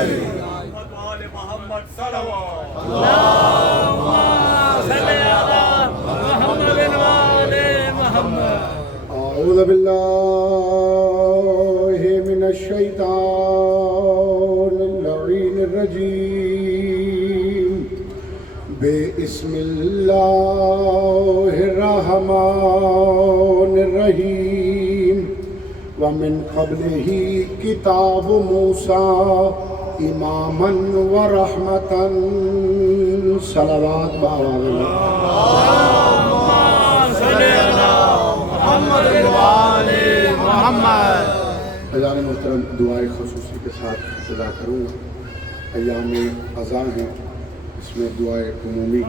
محمد صلوات أعوذ بالله من الشيطان اللعين الرجيم بسم الله الرحمن الرحيم ومن قبله كتاب موسى إماما ورحمة صلوات اذان محترم دعائے خصوصی کے ساتھ ابتدا کروں گا. ایام اذان ہیں، اس میں دعائے عمومی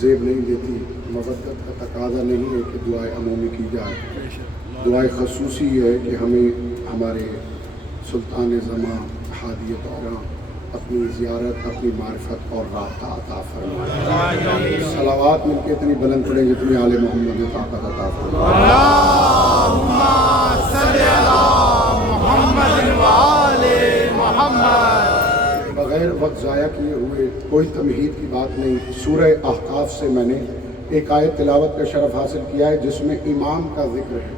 زیب نہیں دیتی، مبدت کا تقاضا نہیں ہے کہ دعائے عمومی کی جائے. دعائے خصوصی ہے کہ ہمیں ہمارے سلطان زمان ہادی دوران اپنی زیارت، اپنی معرفت اور رابطہ عطا فرمائے. صلوات مل کے اتنی بلند پڑے جتنی آل محمد نے طاقت عطا فرمائے. اللہم صلی علی محمد و آل محمد. بغیر وقت ضائع کیے ہوئے کوئی تمہید کی بات نہیں، سورہ احقاف سے میں نے ایک آیت تلاوت کا شرف حاصل کیا ہے جس میں امام کا ذکر ہے.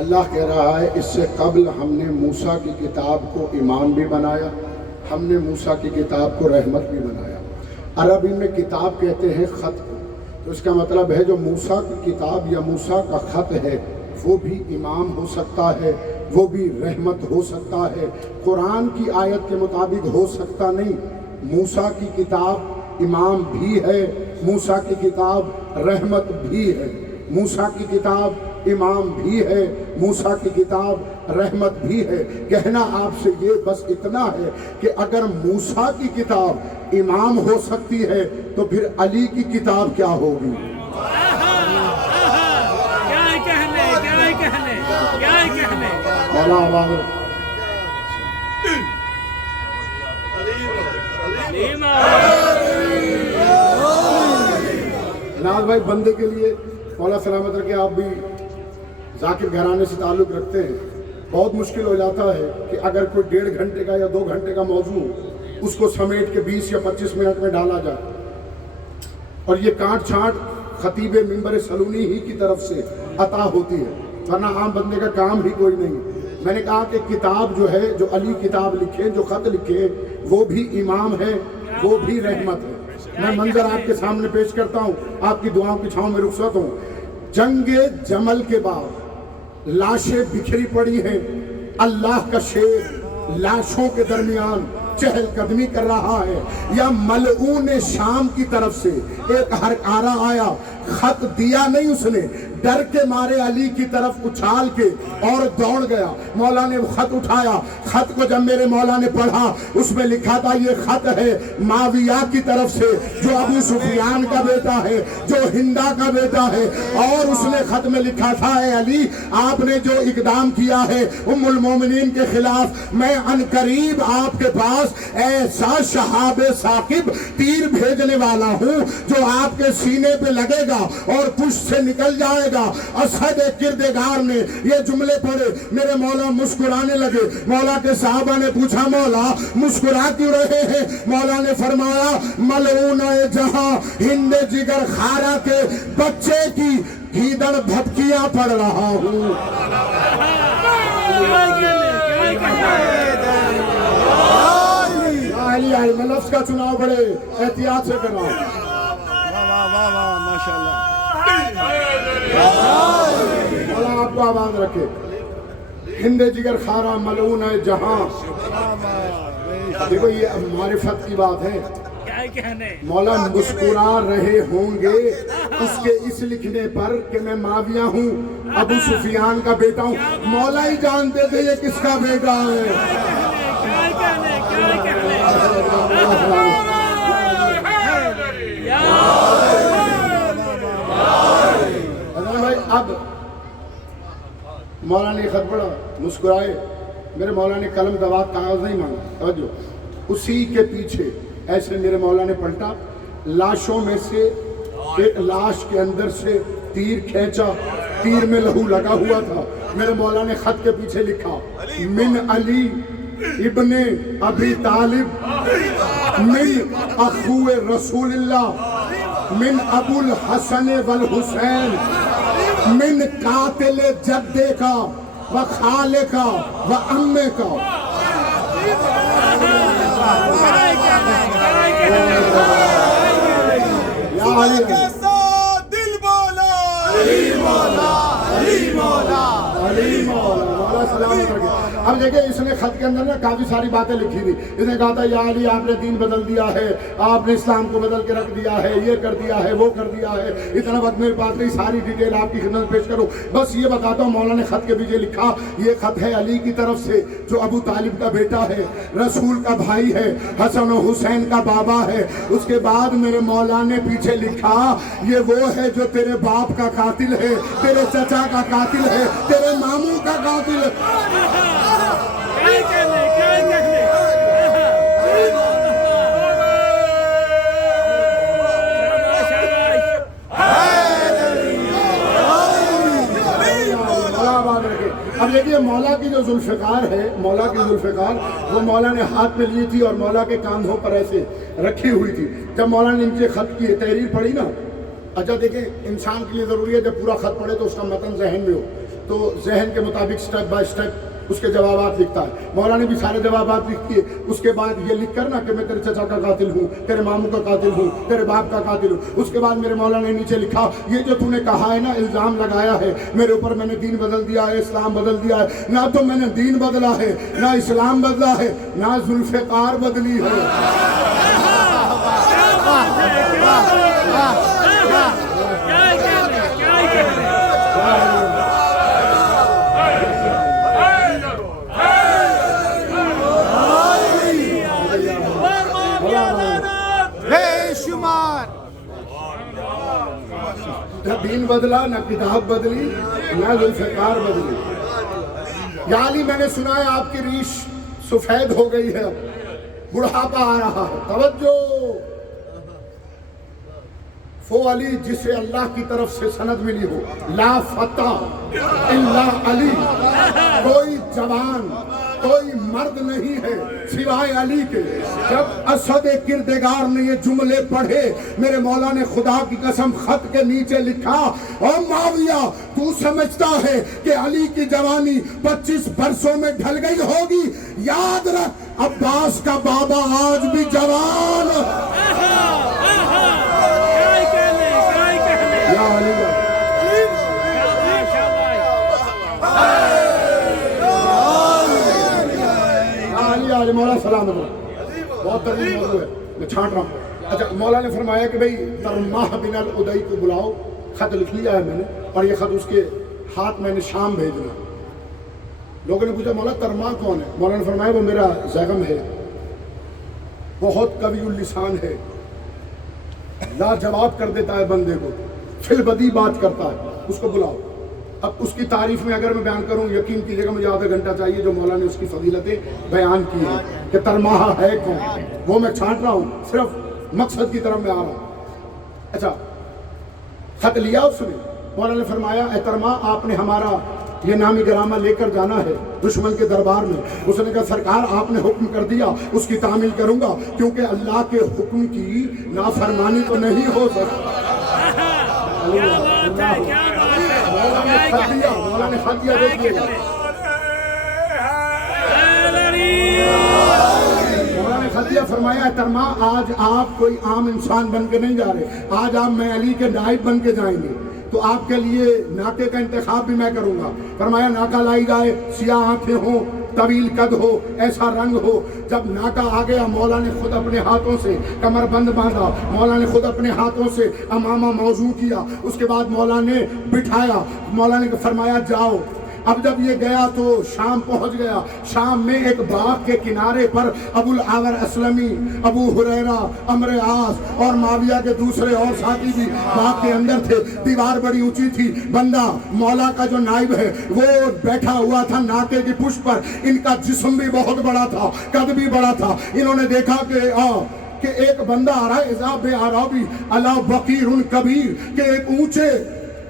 اللہ کہہ رہا ہے اس سے قبل ہم نے موسیٰ کی کتاب کو امام بھی بنایا، ہم نے موسیٰ کی کتاب کو رحمت بھی بنایا. عربی میں کتاب کہتے ہیں خط کو، تو اس کا مطلب ہے جو موسیٰ کی کتاب یا موسیٰ کا خط ہے وہ بھی امام ہو سکتا ہے، وہ بھی رحمت ہو سکتا ہے. قرآن کی آیت کے مطابق ہو سکتا نہیں. موسیٰ کی کتاب امام بھی ہے، موسیٰ کی کتاب رحمت بھی ہے. موسیٰ کی کتاب امام بھی ہے، موسیٰ کی کتاب رحمت بھی ہے. کہنا آپ سے یہ بس اتنا ہے کہ اگر موسیٰ کی کتاب امام ہو سکتی ہے تو پھر علی کی کتاب کیا ہوگی؟ مولا آواز ناز بھائی بندے کے لیے مولا سلامت رکھے، آپ بھی ذاکر گھرانے سے تعلق رکھتے ہیں. بہت مشکل ہو جاتا ہے کہ اگر کوئی 1.5 گھنٹے کا یا 2 گھنٹے کا موضوع اس کو سمیٹ کے 20 یا 25 منٹ میں ڈالا جائے، اور یہ کانٹ چھانٹ خطیب منبر سلونی ہی کی طرف سے عطا ہوتی ہے، ورنہ عام بندے کا کام ہی کوئی نہیں. میں نے کہا کہ کتاب جو ہے، جو علی کتاب لکھے، جو خط لکھے، وہ بھی امام ہے، وہ بھی رحمت ہے. میں منظر آپ کے سامنے پیش کرتا ہوں، آپ کی دعاؤں کی چھاؤں میں رخصت ہوں. جنگ جمل کے بعد لاشیں بکھری پڑی ہیں. اللہ کا شیر لاشوں کے درمیان چہل قدمی کر رہا ہے. یا ملعون شام کی طرف سے ایک ہرکارا آیا، خط دیا نہیں اس نے، ڈر کے مارے علی کی طرف اچھال کے اور دوڑ گیا. مولا نے خط اٹھایا. خط کو جب میرے مولا نے پڑھا، اس میں لکھا تھا یہ خط ہے معاویہ کی طرف سے، جو ابو سفیان کا بیٹا ہے، جو ہندا کا بیٹا ہے. اور اس نے خط میں لکھا تھا اے علی، آپ نے جو اقدام کیا ہے ام المومنین کے خلاف، میں عنقریب آپ کے پاس ایسا شہاب ثاقب تیر بھیجنے والا ہوں جو آپ کے سینے پہ لگے گا اور پشت سے نکل جائے گا. اسد کردگار نے یہ جملے پڑھے، میرے مولا مسکرانے لگے. مولا کے صحابہ نے پوچھا مولا مسکرا کیوں رہے ہیں؟ مولا نے فرمایا ملعون جہاں ہند جگر خارا کے بچے کی گیدڑ بھبکیاں پڑھ رہا ہوں. میں لفظ کا چناؤ بڑے احتیاط سے کرنا. اللہ آپ کو آباد رکھے. ہند جگر خارا ملعون جہاں. دیکھو یہ معرفت کی بات ہے. مولا مسکرا رہے ہوں گے اس کے اس لکھنے پر کہ میں معاویہ ہوں، ابو سفیان کا بیٹا ہوں. مولا ہی جانتے تھے یہ کس کا بیٹا ہے. اب مولا نے خط پڑھا، مسکرائے. میرے مولا نے قلم دوات کاغذ نہیں مانگا. توجہ، اسی کے پیچھے ایسے میرے مولا نے پلٹا، لاشوں میں سے ایک لاش کے اندر سے تیر کھینچا، تیر میں لہو لگا ہوا تھا. میرے مولا نے خط کے پیچھے لکھا من علی ابن ابی طالب من اخو رسول اللہ من ابو الحسن والحسین من قاتل جدے کا و خالے کا و امے کا. کیسا دل مولا علی مولا علی مولا علی مولا مولا سلامت رکھے. اب دیکھیں اس نے خط کے اندر نا کافی ساری باتیں لکھی تھی. اس نے کہا تھا یا علی آپ نے دین بدل دیا ہے, آپ نے اسلام کو بدل کے رکھ دیا ہے, یہ کر دیا ہے, وہ کر دیا ہے. اتنا وقت میرے پاس نہیں ساری ڈیٹیل آپ کی خدمت پیش کرو. بس یہ بتاتا ہوں مولا نے خط کے پیچھے لکھا, یہ خط ہے علی کی طرف سے جو ابو طالب کا بیٹا ہے, رسول کا بھائی ہے, حسن و حسین کا بابا ہے. اس کے بعد میرے مولا نے پیچھے لکھا یہ وہ ہے جو تیرے باپ کا قاتل ہے, تیرے چچا کا قاتل ہے, تیرے ماموں کا قاتل ہے. اب دیکھیے مولا کی جو ذوالفقار ہے, مولا کی ذوالفقار وہ مولا نے ہاتھ میں لی تھی اور مولا کے کاندھوں پر ایسے رکھی ہوئی تھی. جب مولا نے ان کے خط کی تحریر پڑھی نا, اچھا دیکھیں انسان کے لیے ضروری ہے جب پورا خط پڑھے تو اس کا متن ذہن میں ہو, تو ذہن کے مطابق سٹیپ بائی سٹیپ اس کے جوابات لکھتا ہے. مولا نے بھی سارے جوابات لکھ دیے. اس کے بعد یہ لکھ کر نا کہ میں تیرے چچا کا قاتل ہوں, تیرے ماموں کا قاتل ہوں, تیرے باپ کا قاتل ہوں. اس کے بعد میرے مولا نے نیچے لکھا یہ جو تو نے کہا ہے نا, الزام لگایا ہے میرے اوپر, میں نے دین بدل دیا ہے, اسلام بدل دیا ہے. نہ تو میں نے دین بدلا ہے, نہ اسلام بدلا ہے, نہ ذوالفقار بدلی ہے. نہ دین بدلا, نہ کتاب بدلی, نہ ذوالفقار بدلی. یا علی میں نے سنا ہے آپ کی ریش سفید ہو گئی ہے, اب بڑھاپا آ رہا ہے. توجہ, وہ علی جسے اللہ کی طرف سے سند ملی ہو, لا فتح الا علی, کوئی جوان کوئی مرد نہیں ہے سوائے علی کے. جب اسد کردگار نے یہ جملے پڑھے, میرے مولا نے خدا کی قسم خط کے نیچے لکھا او معاویہ تو سمجھتا ہے کہ علی کی جوانی 25 برسوں میں ڈھل گئی ہوگی, یاد رکھ عباس کا بابا آج بھی جوان. یا علی علی مولا سلامت رہا. بہت ترجیح موضوع ہے, میں چھانٹ رہا ہوں. اچھا مولا نے فرمایا کہ بھئی ترماہ بن العدی کو بلاؤ. خط لکھ لیا ہے میں نے, اور یہ خط اس کے ہاتھ میں نے شام بھیجنا. لوگوں نے پوچھا مولا ترماہ کون ہے؟ مولا نے فرمایا وہ میرا زیغم ہے, بہت قوی اللسان ہے, لاجواب کر دیتا ہے بندے کو, فی البدی بات کرتا ہے, اس کو بلاؤ. اب اس کی تعریف میں اگر میں بیان کروں, یقین کیجیے گا مجھے آدھا گھنٹہ چاہیے جو مولا نے اس کی فضیلتیں بیان کی ہیں کہ ترماہ ہے کون. وہ میں چھانٹ رہا ہوں, صرف مقصد کی طرف میں آ رہا ہوں. اچھا خط لیا اس نے, مولا نے فرمایا اے ترماہ آپ نے ہمارا یہ نامی گرامہ لے کر جانا ہے دشمن کے دربار میں. اس نے کہا سرکار آپ نے حکم کر دیا, اس کی تعمیل کروں گا, کیونکہ اللہ کے حکم کی نافرمانی تو نہیں ہو سکتی. مولا نے خط دیا, دیکھیے مولا نے خط دیا, فرمایا ترماہ آج آپ کوئی عام انسان بن کے نہیں جا رہے, آج آپ میں علی کے نائب بن کے جائیں گے. تو آپ کے لیے ناکے کا انتخاب بھی میں کروں گا. فرمایا ناکا لائی جائے, سیاہ آنکھیں ہوں, طویل قد ہو, ایسا رنگ ہو. جب ناکا آ گیا مولا نے خود اپنے ہاتھوں سے کمر بند باندھا, مولا نے خود اپنے ہاتھوں سے امامہ موضوع کیا. اس کے بعد مولا نے بٹھایا, مولا نے فرمایا جاؤ. اب جب یہ گیا تو شام پہنچ گیا. شام میں ایک باغ کے کنارے پر ابو الاعور اسلمی, ابو ہریرہ, عمرو عاص اور معاویہ کے دوسرے اور ساتھی بھی باغ کے اندر تھے. دیوار بڑی اونچی تھی. بندہ مولا کا جو نائب ہے وہ بیٹھا ہوا تھا ناکے کی پشت پر. ان کا جسم بھی بہت بڑا تھا, قد بھی بڑا تھا. انہوں نے دیکھا کہ ایک بندہ آ رہا ہے, اذا بعرابی علی بقیر کبیر, کہ ایک اونچے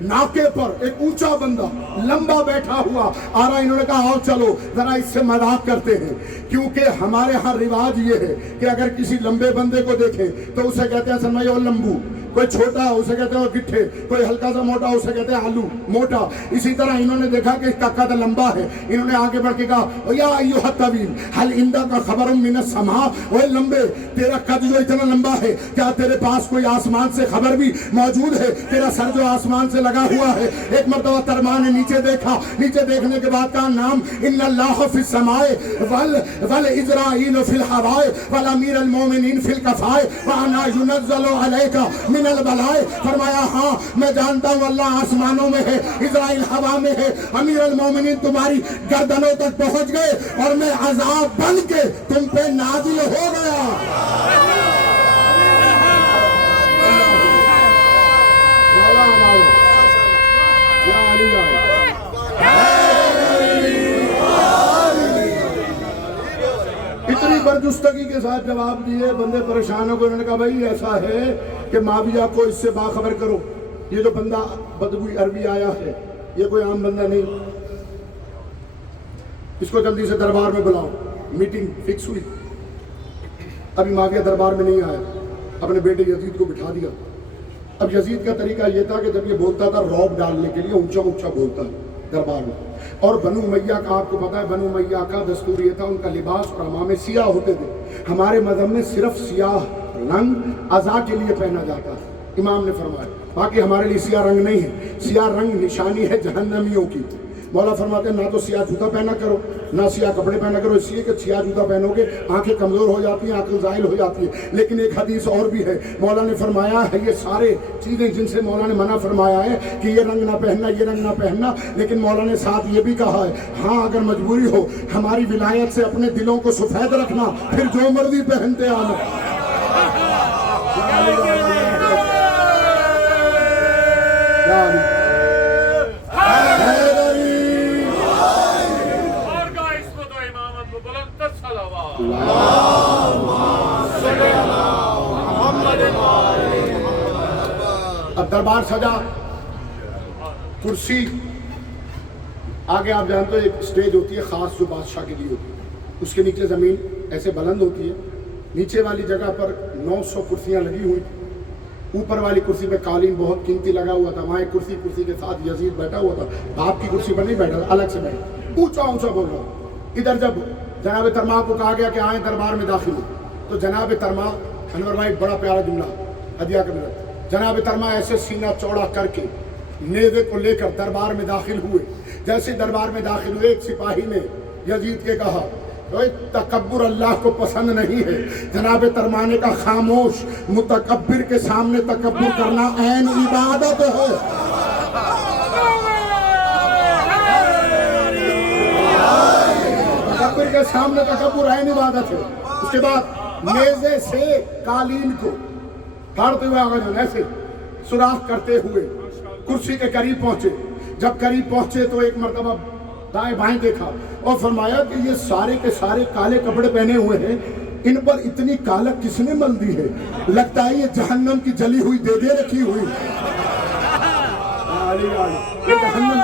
नाके पर एक ऊंचा बंदा लंबा बैठा हुआ आ रहा। इन्होंने कहा आओ चलो जरा इससे मजाक करते हैं, क्योंकि हमारे यहाँ रिवाज ये है कि अगर किसी लंबे बंदे को देखें तो उसे कहते हैं समय और लंबू, कोई छोटा उसे कहते हैं गिट्ठे, कोई हल्का सा मोटा उसे कहते हैं आलू मोटा। इसी तरह इन्होंने देखा कि इसका कद लंबा है, इन्होंने आगे बढ़ के कहा या अय्युहा तवील हल इंदा का खबर मिनस समा, ओए लंबे तेरा कद जो इतना लंबा है क्या तेरे पास कोई आसमान से खबर भी मौजूद है? तेरा सर जो आसमान से लगा हुआ है। एक मर्तबा तरमा ने नीचे देखा, नीचे देखने के बाद कहा नाम इन्नल्लाह फिस समाए वल इज़राइल फिल हवाए वल अमीर अल मोमिनीन फिल कफाए व अना युनज़्ज़लु अलैका मिनल बलाए। फरमाया हाँ मैं जानता हूँ अल्लाह आसमानों में है, इज़राइल हवा में है, अमीर अल मोमिनीन तुम्हारी गर्दनों तक पहुंच गए और मैं अज़ाब बन के तुम पे नाज़िल हो गया। इतनी बरजुस्तगी के साथ जवाब दिए, बंदे परेशान हो गए। उन्होंने कहा भाई ऐसा है कि माविया को इससे बाखबर करो, ये जो बंदा बदबू अरबी आया है ये कोई आम बंदा नहीं, इसको जल्दी से दरबार में बुलाओ। मीटिंग फिक्स हुई। अभी माविया दरबार में नहीं आया, अपने बेटे यजीद को बिठा दिया। अब यजीद का तरीका ये था कि जब ये बोलता था रौब डालने के लिए ऊंचा ऊंचा बोलता है दरबार में। और बनु उमैया का आपको पता है, बनु उमैया का दस्तूर ये था, उनका लिबास और अमामे सियाह होते थे। हमारे मजहब में सिर्फ सियाह रंग अज़ा के लिए पहना जाता है, इमाम ने फरमाया, बाकी हमारे लिए सियाह रंग नहीं है। सियाह रंग निशानी है जहन्नमियों की। मौला फरमाते हैं ना तो सियाह जूता पहना करो ना सियाह कपड़े पहना करो, इसलिए कि सियाह जूता पहनोगे आंखें कमज़ोर हो जाती हैं, आंखें ज़ाइल हो जाती है। लेकिन एक हदीस और भी है, मौला ने फरमाया है ये सारे चीज़ें जिनसे मौला ने मना फरमाया है कि ये रंग ना पहनना ये रंग ना पहनना, लेकिन मौला ने साथ ये भी कहा है हाँ अगर मजबूरी हो हमारी विलायत से अपने दिलों को सफ़ेद रखना, फिर जो मर्जी पहनते आना। अब दरबार सजा, कुर्सी आगे आप जानते हो एक स्टेज होती है खास जो बादशाह के लिए होती है, उसके नीचे ज़मीन ऐसे बुलंद होती है, नीचे वाली जगह पर 900 कुर्सियां लगी हुई, ऊपर वाली कुर्सी पे कालीन बहुत कीमती लगा हुआ था। वहाँ एक कुर्सी के साथ यजीद बैठा हुआ था, बाप की कुर्सी पर नहीं बैठा था, अलग से बैठा, ऊंचा ऊंचा बोल रहा। इधर जब जनाब तरमा को कहा गया कि आए दरबार में दाखिल हो, तो जनाब तरमा, अनवर भाई बड़ा प्यारा जुमला हदिया कर मेरा, जनाब तरमा ऐसे सीना चौड़ा करके नेज़े को लेकर दरबार में दाखिल हुए। जैसे दरबार में दाखिल हुए एक सिपाही ने यजीद के कहा तकब्बुर अल्लाह को पसंद नहीं है। जनाब तरमा ने कहा खामोश, मुतकब्बिर के सामने तकब्बुर करना ऐन इबादत है। तकब्बुर के सामने तकब्बुर ऐन इबादत है। उसके बाद नेज़े से कालीन को फाड़ते हुए आगे ऐसे सुराख करते हुए कुर्सी के करीब पहुंचे। जब करीब पहुंचे तो एक मर्तबा दाएं बाएं देखा और फरमाया कि ये सारे के सारे काले कपड़े पहने हुए हैं, इन पर इतनी कालक किसने मल दी है? लगता है ये जहन्नम की जली हुई दे रखी हुई। ये जहन्नम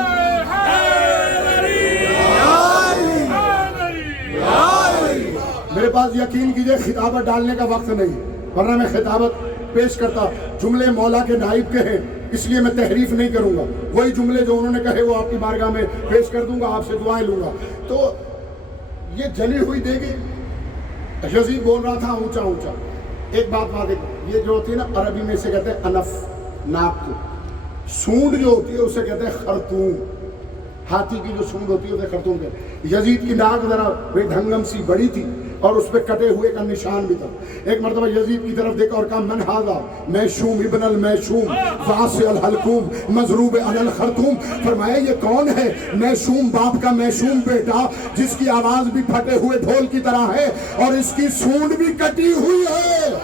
मेरे पास यकीन कीजिए खिताबत डालने का वक्त नहीं, वरना मैं खिताबत पेश करता। जुमले मौला के नाइब के हैं, इसलिए मैं तहरीफ नहीं करूंगा, वही जुमले जो उन्होंने कहे वो आपकी बारगाह में पेश कर दूंगा, आपसे दुआएं लूंगा। तो ये जली हुई देगी, यजीद बोल रहा था ऊंचा ऊंचा। एक बात ये जो होती है ना अरबी में से कहते हैं अनफ, नाक को, सूंड जो होती है उसे कहते हैं खरतूम, हाथी की जो सूंड होती है उसे खरतूम कहते हैं। यजीद की नाक जरा बेढंगम सी बड़ी थी और उस पर कटे हुए का निशान भी था। एक मरतबा यजीद की तरफ देखा और कहा मन हाजा मैशूम इब्न अल मैशूम वासी अल हलकूम मजरूब अल खरतूम। फरमाया ये कौन है? मैशूम बाप का मैशूम बेटा, जिसकी आवाज भी फटे हुए ढोल की तरह है और इसकी सूंड भी कटी हुई है।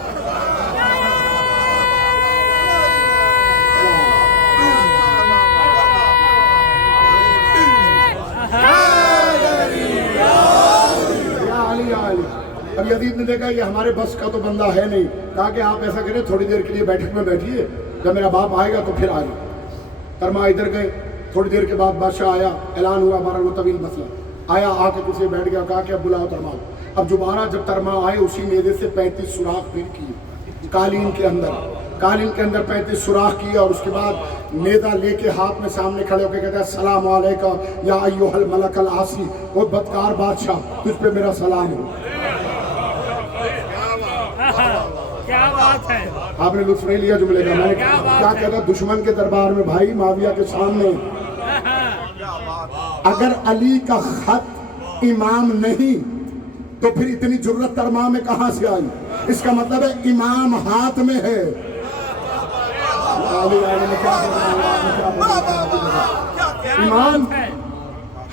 अब यजीद ने देखा ये हमारे बस का तो बंदा है नहीं, कहा कि आप ऐसा करें थोड़ी देर के लिए बैठक में बैठिए, जब मेरा बाप आएगा तो फिर आएगा। तरमा इधर गए, थोड़ी देर के बाद बादशाह आया, ऐलान हुआ हमारा वो तवील मसला आया, आके कुर्सी बैठ गया, कहा कि अब बुलाओ तरमा। अब दोबारा जब तरमा आए उसी मेरे से 35 सुराख फिर किए कालीन के अंदर 35 सुराख किए, और उसके बाद नेदा लेके हाथ में सामने खड़े होकर कहता है सलाम अलैका या अय्युहल मलकल आसी, वो बदकार बादशाह तुझ पे मेरा सलाम हो। क्या बात है, आपने लुत्फ नहीं लिया जुमले का। मैंने क्या कहता, दुश्मन के दरबार में भाई माविया के सामने अगर अली का खत इमाम नहीं तो फिर इतनी जुर्रत तरमा में कहां से आई? इसका मतलब है इमाम हाथ में है। इमाम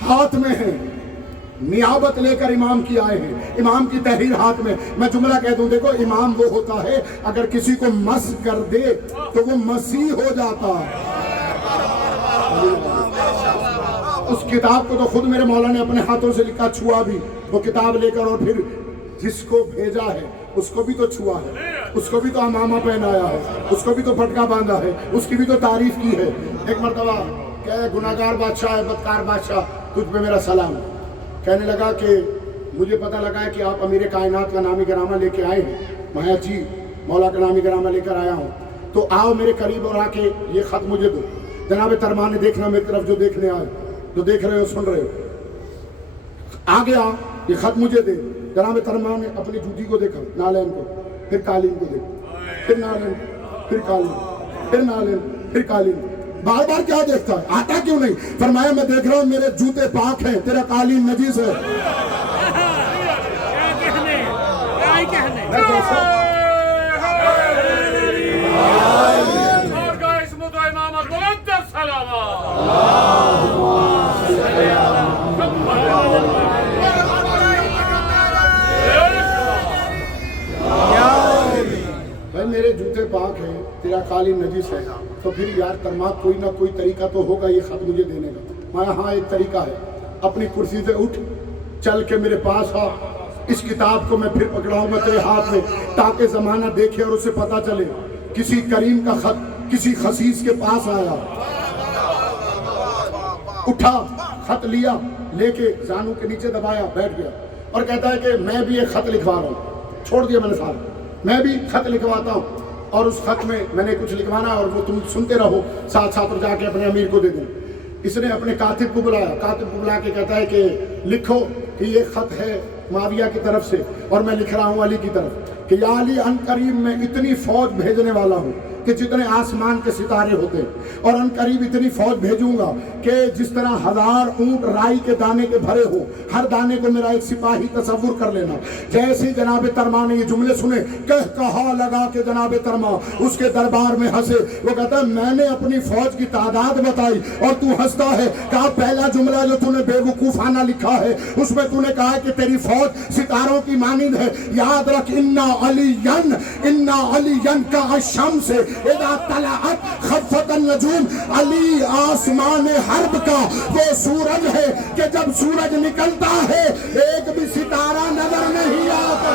हाथ में है, नियाबत लेकर इमाम की आए हैं, इमाम की तहरीर हाथ में। मैं जुमला कह दूं, देखो इमाम वो होता है अगर किसी को मस कर दे तो वो मसीह हो जाता है। उस किताब को तो खुद मेरे मौला ने अपने हाथों से लिखा, छुआ भी वो किताब लेकर, और फिर जिसको भेजा है उसको भी तो छुआ है, उसको भी तो अमामा पहनाया है, उसको भी तो फटका बांधा है, उसकी भी तो तारीफ की है। एक मरतबा क्या गुनाहगार बादशाह है, बदकार बादशाह, तुझ पे मेरा सलाम। कहने लगा कि मुझे पता लगा है कि आप अमीर कायनात का नामी करामा लेके आए हैं। मैं जी मौला का नामी करामा लेकर आया हूँ, तो आओ मेरे करीब और आके ये खत मुझे दो। जनाब तरमा ने देखना मेरी तरफ, जो देखने आए, जो देख रहे हो सुन रहे हो, आ गया ये खत मुझे दे। जनाब तरमा ने अपनी जूती को देखा, नालैन को, फिर कालीन को देखा, फिर नालैन, फिर कालीन, फिर नालैन, फिर कालीन, बार बार क्या देखता है, आता क्यों नहीं? फरमाया मैं देख रहा हूं मेरे जूते पाक हैं, तेरा कालीन नजीस है। भाई मेरे जूते पाक हैं, तेरा कालीन नजीस है, तो फिर यार तरमा कोई ना कोई तरीका तो होगा ये खत मुझे देने का। मैं हाँ एक तरीका है, अपनी कुर्सी से उठ, चल के मेरे पास आ, इस किताब को मैं फिर पकड़ाऊंगा तेरे हाथ में, ताकि जमाना देखे और उसे पता चले किसी करीम का खत किसी खसीस के पास आया। उठा, खत लिया, लेके जानू के नीचे दबाया, बैठ गया और कहता है कि मैं भी एक खत लिखवा रहा हूँ। छोड़ दिया मैंने सारा, मैं भी खत लिखवाता हूँ, और उस खत में मैंने कुछ लिखवाना और वो तुम सुनते रहो साथ साथ, और जाके अपने अमीर को दे देना। इसने अपने कातिब को बुलाया, कातिब को बुला के कहता है कि लिखो कि ये खत है माविया की तरफ से, और मैं लिख रहा हूँ अली की तरफ कि या अली अनकरीब मैं इतनी फौज भेजने वाला हूँ कि जितने आसमान के सितारे होते हैं, और अनकरीब इतनी फौज भेजूंगा कि जिस तरह 1000 ऊंट राई के दाने के भरे हो, हर दाने को मेरा एक सिपाही तसव्वुर कर लेना। जैसे जनाब तरमा ने ये जुमले सुने, कहा लगा के जनाब तरमा उसके दरबार में हंसे। वो कहता है मैंने अपनी फौज की तादाद बताई और तू हंसता है। कहा पहला जुमला जो तूने बेवकूफाना लिखा है उसमें तूने कहा है कि तेरी फौज सितारों की मानिंद है। याद रख, इन्ना अलियन का अशम्स से इदा तलाअत खफ़तन नजूम, अली आसमान हर्ब का वो सूरज है कि जब सूरज निकलता है एक भी सितारा नजर नहीं आता।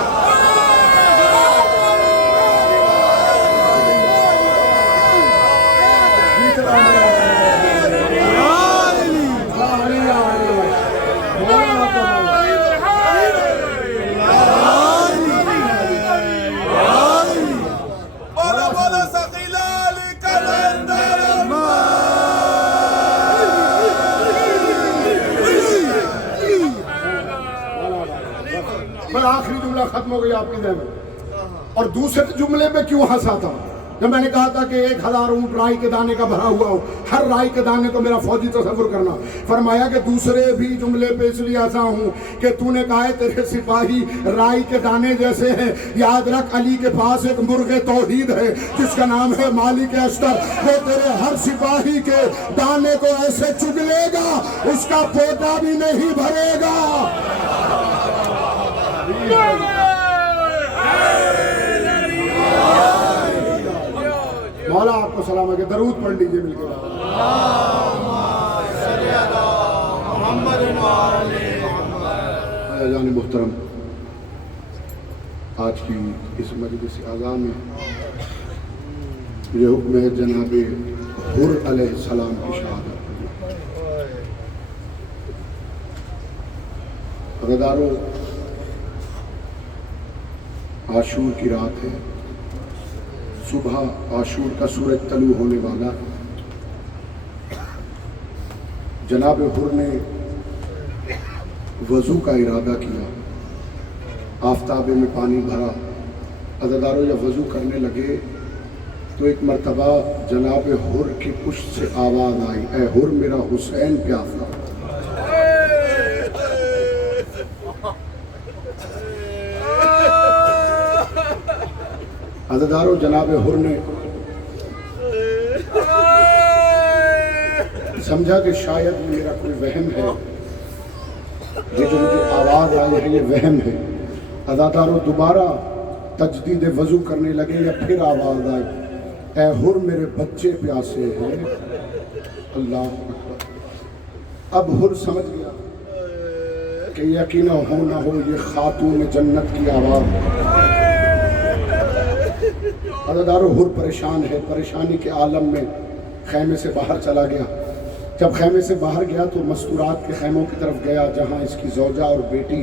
आखिरी जुमला खत्म हो गई आपकी ज़हन में। और दूसरे जुमले में क्यों हंसा था? जब मैंने कहा था कि 1000 ऊंट राई के दाने का भरा हुआ हो, हर राई के दाने को मेरा फौजी तसव्वुर करना। फरमाया कि दूसरे भी जुमले पे इसलिए हंसा हूं कि तूने कहा है तेरे सिपाही राई के दाने जैसे हैं। याद रख, अली के पास एक मुर्गे तौहीद है जिसका नाम है मालिक अस्तर। वो तेरे हर सिपाही के दाने को ऐसे चुगलेगा उसका पोता भी नहीं भरेगा। मौला आपको सलाम है। दरूद पढ़ लीजिए मिलकर। जान मुहतरम, आज की इस मजलिस आज़ा में मुझे हुक्म है जनाब हुर अलैहिस्सलाम की शहादत। अज़ादारों, आशूर की रात है, सुबह आशूर का सूरज तलू होने वाला है। जनाब हुर ने वज़ू का इरादा किया, आफ़ताबे में पानी भरा। अज़ादारों, जब वज़ू करने लगे तो एक मरतबा जनाब हुर की पुश्त से आवाज़ आई, ऐ हुर मेरा हुसैन प्यासा। अज़ादारों, जनाब हुर ने समझा कि शायद मेरा कोई वहम है, ये जो मुझे आवाज़ आई है ये वहम है। अज़ादारों, दोबारा तजदीद वज़ू करने लगे, या फिर आवाज़ आई, ऐ हुर मेरे बच्चे प्यासे हैं। अल्लाह अकबर। अब हुर समझ गया कि यकीन हो ना हो ये खातून जन्नत की आवाज़। अज़ादारों, हुर परेशान है, परेशानी के आलम में खैमे से बाहर चला गया। जब खैमे से बाहर गया तो मस्तूरात के खैमों की तरफ गया जहाँ इसकी ज़ौजा और बेटी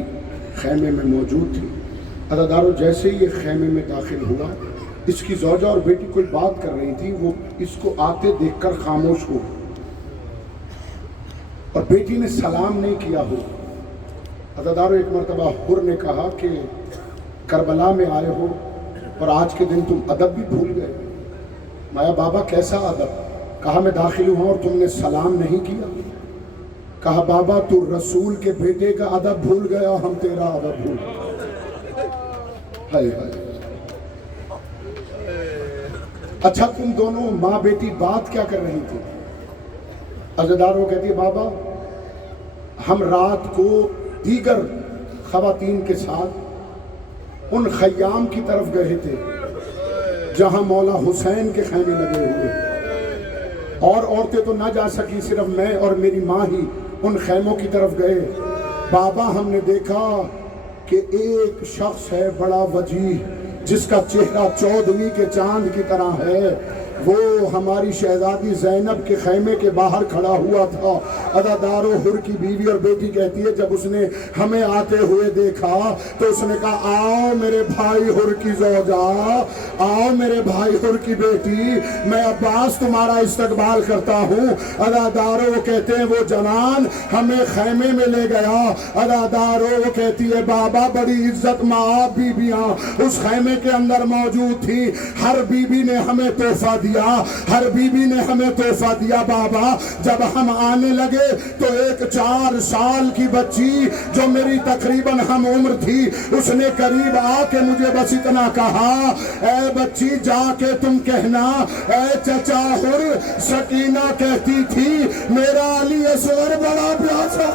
खैमे में मौजूद थी। अज़ादारों, जैसे ही ये खैमे में दाखिल हुआ, इसकी ज़ौजा और बेटी कोई बात कर रही थी, वो इसको आते देखकर खामोश हो, और बेटी ने सलाम नहीं किया हो। अज़ादारों, एक मरतबा हुर ने कहा कि करबला में आए हो और आज के दिन तुम अदब भी भूल गए। माया बाबा, कैसा अदब? कहा, मैं दाखिल हुआ और तुमने सलाम नहीं किया। कहा, बाबा तू रसूल के बेटे का अदब भूल गया, हम तेरा अदब भूल गए। हाय हाय। अच्छा, तुम दोनों माँ बेटी बात क्या कर रही थी? अज़ादारों कहती है, बाबा हम रात को दीगर खवातीन के साथ उन खयाम की तरफ गए थे जहां मौला हुसैन के खैमे लगे हुए, और औरतें तो ना जा सकी, सिर्फ मैं और मेरी माँ ही उन खैमों की तरफ गए। बाबा, हमने देखा कि एक शख्स है बड़ा वजीह, जिसका चेहरा चौदहवीं के चांद की तरह है, वो हमारी शहजादी ज़ैनब के खैमे के बाहर खड़ा हुआ था। अज़ादारों, हुर की बीवी और बेटी कहती है, जब उसने हमें आते हुए देखा तो उसने कहा, आओ मेरे भाई हुर की ज़ौजा, आओ मेरे भाई हुर की बेटी, मैं अब्बास तुम्हारा इस्तकबाल करता हूँ। अज़ादारों, वो कहते हैं वो जवान हमें खैमे में ले गया। अज़ादारों, वो कहती है, बाबा बड़ी इज्जत माँ बीबियाँ उस खैमे के अंदर मौजूद थी, हर बीबी ने हमें तोहफा दिया, हर बीबी ने हमें तोहफा दिया। बाबा, जब हम आने लगे तो एक 4 साल की बच्ची जो मेरी तकरीबन हम उम्र थी, उसने करीब आके मुझे बस इतना कहा, ऐ बच्ची जाके तुम कहना, ऐ चचा हुर सकीना कहती थी मेरा अली असगर बड़ा प्यासा।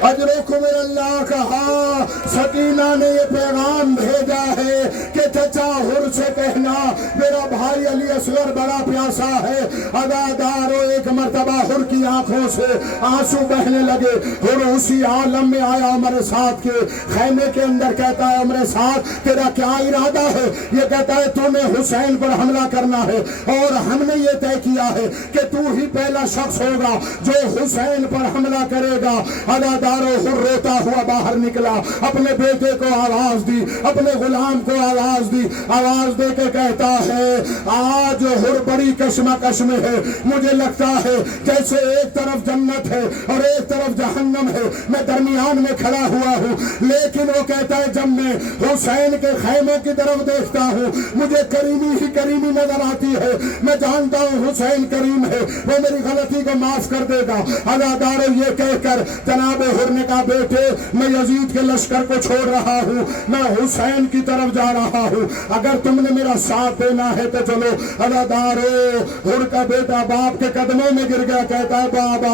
अजरकुम अल्लाह कहा, सकीना ने ये पैगाम भेजा है कि चचा हुर से कहना मेरा भाई अली असगर बड़ा प्यासा है। अज़ादारों, एक मरतबा हुर की आंखों से आंसू बहने लगे। हुर उसी आलम में आया मेरे साथ के खैमे के अंदर, कहता है, मेरे साथ तेरा क्या इरादा है? ये कहता है, तूने हुसैन पर हमला करना है और हमने ये तय किया है कि तू ही पहला शख्स होगा जो हुसैन पर हमला करेगा। अज़ादारों, हुर रोता हुआ बाहर निकला, अपने बेटे को आवाज दी, अपने गुलाम को आवाज दी, आवाज दे के कहता है, आज हुर बड़ी कश्मकश में है, मुझे लगता है जैसे एक तरफ जन्नत है और एक तरफ जहन्नम है, मैं दरमियान में खड़ा हुआ हूँ। लेकिन वो कहता है, जब मैं हुसैन के खैमों की तरफ देखता हूँ मुझे करीमी ही करीमी नजर आती है, मैं जानता हूँ हुसैन करीम है, वो मेरी गलती को माफ कर देगा। अज़ादारों, ये कहकर जनाब हुर ने कहा, बेटे मैं यजीद के लश्कर को छोड़ रहा हूँ, मैं हुसैन की तरफ जा रहा हूँ, अगर तुमने मेरा साथ देना है तो चलो। अज़ादारों, हुर का बेटा बाप के कदमों में गिर गया, कहता है, बाबा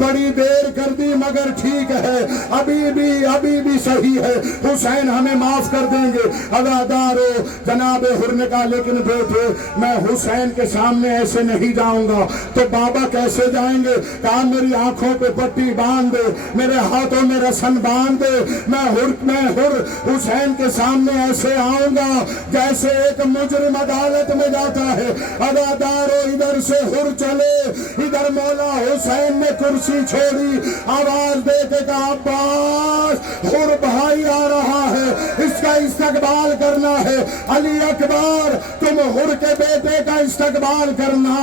बड़ी देर कर दी मगर ठीक है, अभी भी सही है, हुसैन हमें माफ कर देंगे। अज़ादारों, जनाब हुर ने कहा, लेकिन बेटे मैं हुसैन के सामने ऐसे नहीं जाऊंगा। तो बाबा कैसे जाएंगे? कहा, मेरी आंखों पे पट्टी बांध दे, मेरे हाथों में रसन बांध दे, मैं हुर हुसैन के सामने ایسے آؤں گا جیسے ایک مجرم عدالت میں جاتا ہے. ادادارو ادھر سے ہر چلے, ادھر مولا حسین نے کرسی چھوڑی, آواز دے کے کہا عباس ہر بھائی آ رہا ہے, اس کا استقبال کرنا ہے. علی اکبر تم ہر کے بیٹے کا استقبال کرنا,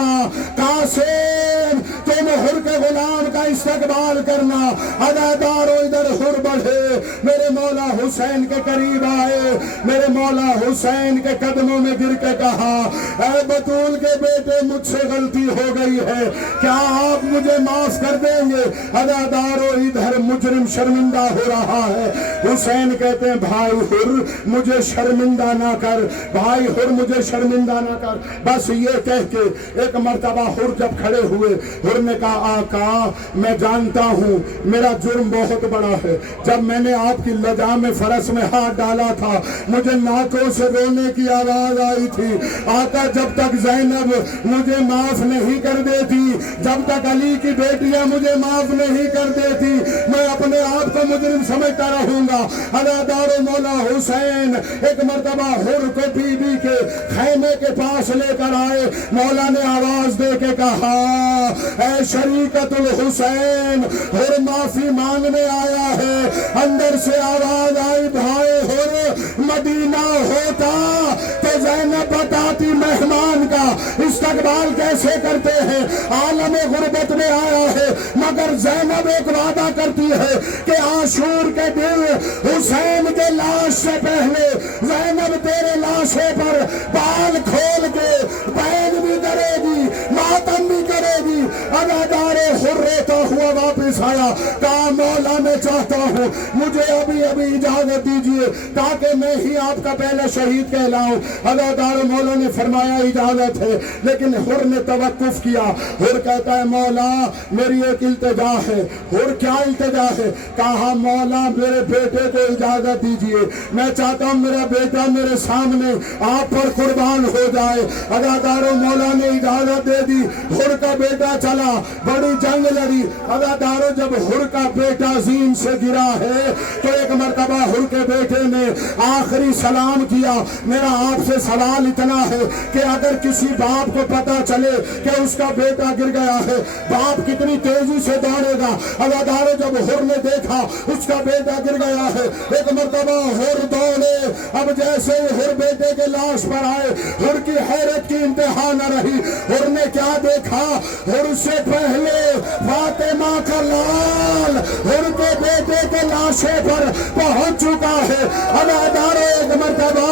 قاسم تم ہر کے غلام کا استقبال کرنا. ادادارو ادھر ہر بڑھے, میرے مولا حسین کے قریب آئے, میرے مولا حسین کے قدموں میں گر کے کہا اے بطول کے بیٹے مجھ سے غلطی ہو گئی ہے, کیا آپ مجھے معاف کر دیں گے؟ ادادارو ادھر مجرم شرمندہ ہو رہا ہے. حسین کہتے ہیں بھائی ہر مجھے شرمندہ نہ کر, بھائی ہر مجھے شرمندہ نہ کر. بس یہ کہہ کے ایک مرتبہ ہر جب کھڑے ہوئے, ہر نے کہا آقا میں جانتا ہوں میرا جرم بہت بڑا ہے, جب میں نے آپ کی لجا میں فرس میں ہاتھ ڈالا تھا مجھے ناکوں سے رونے کی آواز آئی تھی. آقا جب تک زینب مجھے معاف نہیں کر دیتی, جب تک علی کی بیٹیاں مجھے معاف نہیں کر دیتی, میں اپنے آپ کو مجرم سمجھتا رہوں گا. ادادارو مولا حسین ایک مرتبہ ہر کو بی بی کے خیمے کے پاس لے کر آئے. مولا نے آواز دے کے کہا اے شریکت الحسین ہر معافی مانگنے آیا ہے. اندر سے آواز آئی بھائی ہر مدینہ ہوتا تو زینب بتاتی مہمان کا استقبال کیسے کرتے ہیں, عالم غربت میں آیا ہے, مگر زینب ایک وعدہ کرتی ہے کہ عاشور کے دن حسین کے لاش سے پہلے زینب تیرے لاشے پر بال کھول کے بین بھی کرے گی, ماتم بھی کرے گی. ادادارو ہر روتا ہوا واپس آیا, کہا مولا میں چاہتا ہوں مجھے ابھی ابھی اجازت دیجئے تاکہ میں ہی آپ کا پہلا شہید کہلاؤں. ادادارو مولا نے فرمایا اجازت ہے, لیکن ہر نے توقف کیا. ہر کہتا ہے مولا میری ایک التجا ہے. ہر کیا التجا ہے؟ کہا مولا میرے بیٹے کو اجازت دیجئے, میں چاہتا ہوں میرا بیٹا میرے سامنے آپ پر قربان ہو جائے. ادادارو مولا نے اجازت دے دی. ہر کا بیٹا چلا, بڑی جنگ لڑی. ادادارو جب ہر کا بیٹا زین سے گرا ہے تو ایک مرتبہ ہر کے بیٹے نے آخری سلام کیا. میرا آپ سے سوال اتنا ہے کہ اگر کسی باپ کو پتا چلے کہ اس کا بیٹا گر گیا ہے, باپ کتنی تیزی سے دوڑے گا. ادادارو جب ہر نے دیکھا اس کا بیٹا گر گیا ہے, ایک مرتبہ ہر دوڑے. اب جیسے ہر بیٹے کے لاش پر آئے, ہر کی حیرت کی انتہا نہ رہی. ہر نے کیا دیکھا, ہر سے پہلے فاطمہ کا لال ہر کے بیٹے کے لاشے پر پہنچ چکا ہے. ادادارو ایک مرتبہ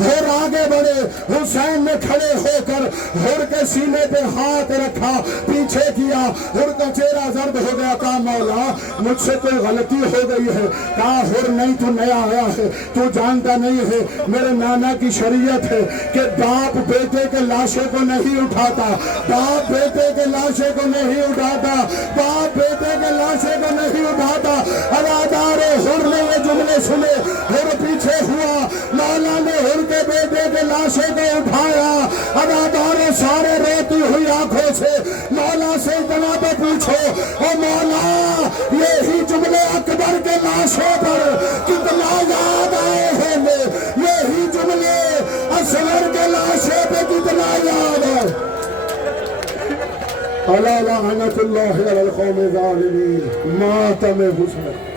ہر آگے بڑھے, حسین نے کھڑے ہو کر ہر کے سینے پہ ہاتھ رکھا, پیچھے کیا. ہر کا چہرہ زرد ہو گیا. کہا مولا مجھ سے کوئی غلطی ہو گئی ہے. کہا ہر نہیں تو نیا آیا ہے, تو جانتا نہیں ہے میرے نانا کی شریعت ہے کہ باپ بیٹے کے لاشے کو نہیں اٹھاتا, باپ بیٹے کے لاشے کو نہیں اٹھاتا, باپ بیٹے کے لاشے کو نہیں اٹھاتا. ادادارو ہر نے یہ جملے سنے, ہر پیچھے ہوا, مولا نے ہر کے بیٹے کے لاشے کو اٹھایا. ادادارو سارے روتی ہوئی آنکھوں سے مولا سے اتنا تو پوچھو او مولا یہی جملے اکبر کے لاشوں پر کتنا یاد آئے ہیں, یہی جملے اصغر کے لاشے پہ کتنا یاد ہے. الا لعنت اللہ علی القوم الظالمین. ماتم حسین.